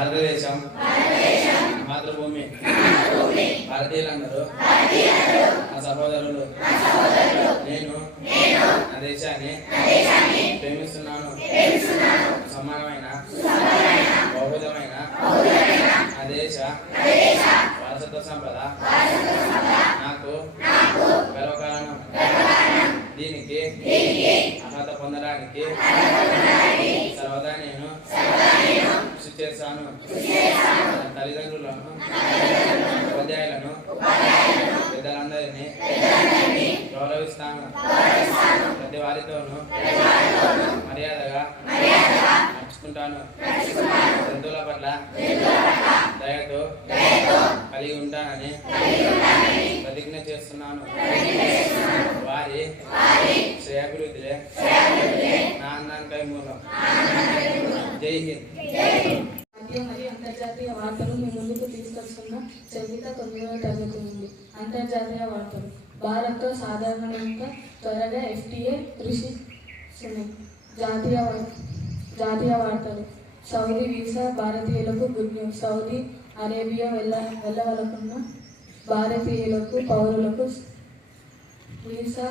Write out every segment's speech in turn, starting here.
భారతదేశం మాతృభూమి. భారతీయులందరూ నా సహోదరులు. నేను నా దేశాన్ని ప్రేమిస్తున్నాను. సమానమైన బహువిధమైన నా దేశ వారసత్వ సంపద నాకు గర్వకారణం. దీనికి అర్హత పొందడానికి సర్వదా నేను కృషి చేస్తాను. తల్లిదండ్రులను, ఉపాధ్యాయులను, పెద్దలందరినీ గౌరవిస్తాను. ప్రతి వారితోనూ మర్యాదగా నడుచుకుంటాను. జంతువుల పట్ల దయతో కలిగి ఉంటానని ప్రతిజ్ఞ చేస్తున్నాను. వారి శ్రేయాభివృద్ధిలే నా అందానికై మూలం. జై హింద్. జాతీయ మరియు అంతర్జాతీయ వార్తలు మీ ముందుకు తీసుకొస్తున్న చరిత 9వ తరగతి నుండి. అంతర్జాతీయ వార్తలు. భారత్తో సాధారణంగా త్వరగా FTA కృషి. జాతీయ వార్తలు. సౌదీ వీసా భారతీయులకు గుడ్ న్యూస్. సౌదీ అరేబియా వెళ్ళవలకున్న భారతీయులకు పౌరులకు వీసా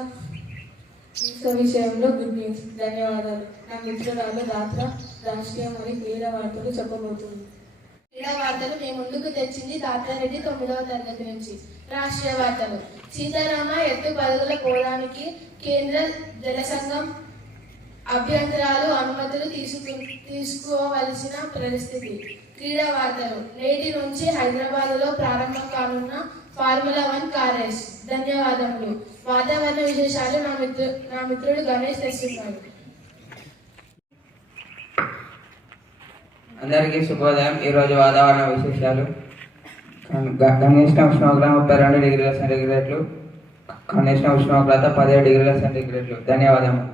విషయంలో గుడ్ న్యూస్. ధన్యవాదాలు. నా మిత్రురాలు రాత్ర రాష్ట్రీయ మరియు క్రీడా వార్తలు చెప్పబోతుంది. క్రీడా వార్తలు మేము ముందుకు తెచ్చింది దాత్రారెడ్డి 9వ తరగతి నుంచి. రాష్ట్రీయ వార్తలు. సీతారామ ఎత్తు పరుగుల పోవడానికి కేంద్ర జలసంఘం అభ్యంతరాలు అనుమతులు తీసుకోవలసిన పరిస్థితి. క్రీడా వార్తలు. నేటి నుంచి హైదరాబాద్లో ప్రారంభం కానున్న ఫార్ములా 1 కార్ రేస్. ధన్యవాదములు. వాతావరణ విశేషాలు నా మిత్రుడు గణేష్ తెస్తున్నాడు. అందరికీ శుభోదయం. ఈరోజు వాతావరణ విశేషాలు. గరిష్ట ఉష్ణోగ్రత 32 డిగ్రీల సెంటీగ్రేడ్లు, కనిష్ట ఉష్ణోగ్రత 17 డిగ్రీల సెంటీగ్రేడ్లు. ధన్యవాదములు.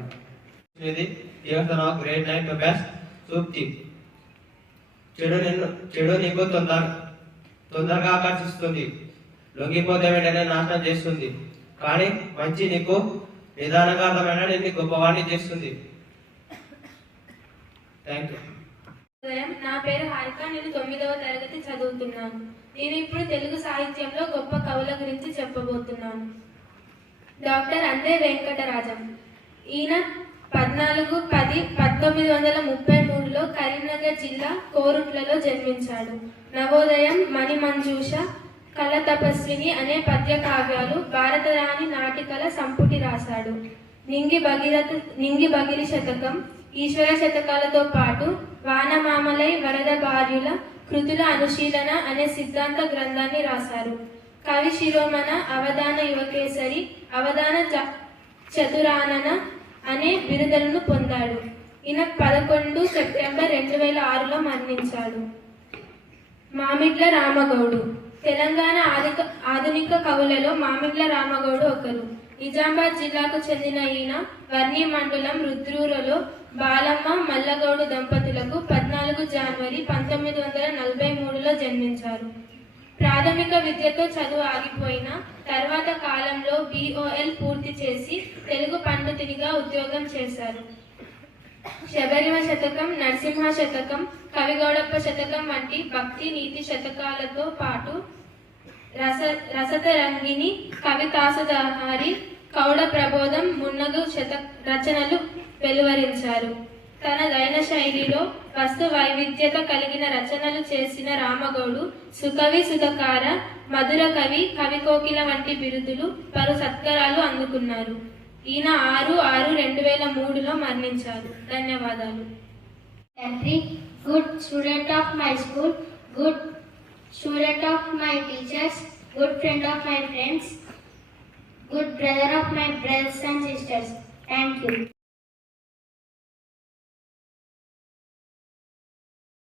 గ్రేడ్ 9 టొపాజ్ సూక్తి. చెడు నీకు తొందరగా ఆకర్షిస్తుంది, లొంగిపోతే వెంటనే నాశనం చేస్తుంది. కానీ మంచి నీకు నిదానంగా అర్థమైన నిన్ను గొప్పవాణ్ణి చేస్తుంది. Thank you. నా పేరు హారిక. నేను 9వ తరగతి చదువుతున్నాను. నేను ఇప్పుడు తెలుగు సాహిత్యంలో గొప్ప కవుల గురించి చెప్పబోతున్నాను. డాక్టర్ అందే వెంకటరాజం. ఈయన 14/10/1933లో కరీంనగర్ జిల్లా కోరుట్లలో జన్మించాడు. నవోదయం, మణిమంజూష, కళ తపస్విని అనే పద్య కావ్యాలు, భారతరాణి నాటికల సంపుటి రాశాడు. నింగి భగిరి శతకం, ఈశ్వర శతకాలతో పాటు వానమామలై వరద భార్యుల కృతుల అనుశీలన అనే సిద్ధాంత గ్రంథాన్ని రాశారు. కవి శిరోమణ, అవధాన యువకేసరి, అవధాన చతురానన అనే బిరుదులను పొందాడు. ఈయన 11 సెప్టెంబర్ 2006లో మరణించాడు. మామిడ్ల రామగౌడు. తెలంగాణ ఆధునిక కవులలో మామిడ్ల రామగౌడు ఒకరు. నిజామాబాద్ జిల్లాకు చెందిన ఈయన వర్ణి మండలం రుద్రూరులో బాలమ్మ మల్లగౌడు దంపతులకు 14 జనవరి 1943లో జన్మించారు. ప్రాథమిక విద్యతో చదువు ఆగిపోయిన తర్వాత కాలంలో BOL పూర్తి చేసి తెలుగు పండితునిగా ఉద్యోగం చేశారు. శబరిమ శతకం, నరసింహ శతకం, కవిగౌడప్ప శతకం వంటి భక్తి నీతి శతకాలతో పాటు రసతరంగిణి, కవితాసదాహారి, కౌడ ప్రబోధం, మున్నగు రచనలు వెలువరించారు. తన దైన శైలిలో వస్తు వైవిధ్యత కలిగిన రచనలు చేసిన రామగౌడు సుకవి, సుధకార, మధుర కవి, కవికోకిల వంటి బిరుదులు, పలు సత్కారాలు అందుకున్నారు. ఈయన 6/6/2003లో మరణించారు. ధన్యవాదాలు. Good student of my school, good student of my teachers, good friend of my friends, good brother of my brothers and sisters. Thank you.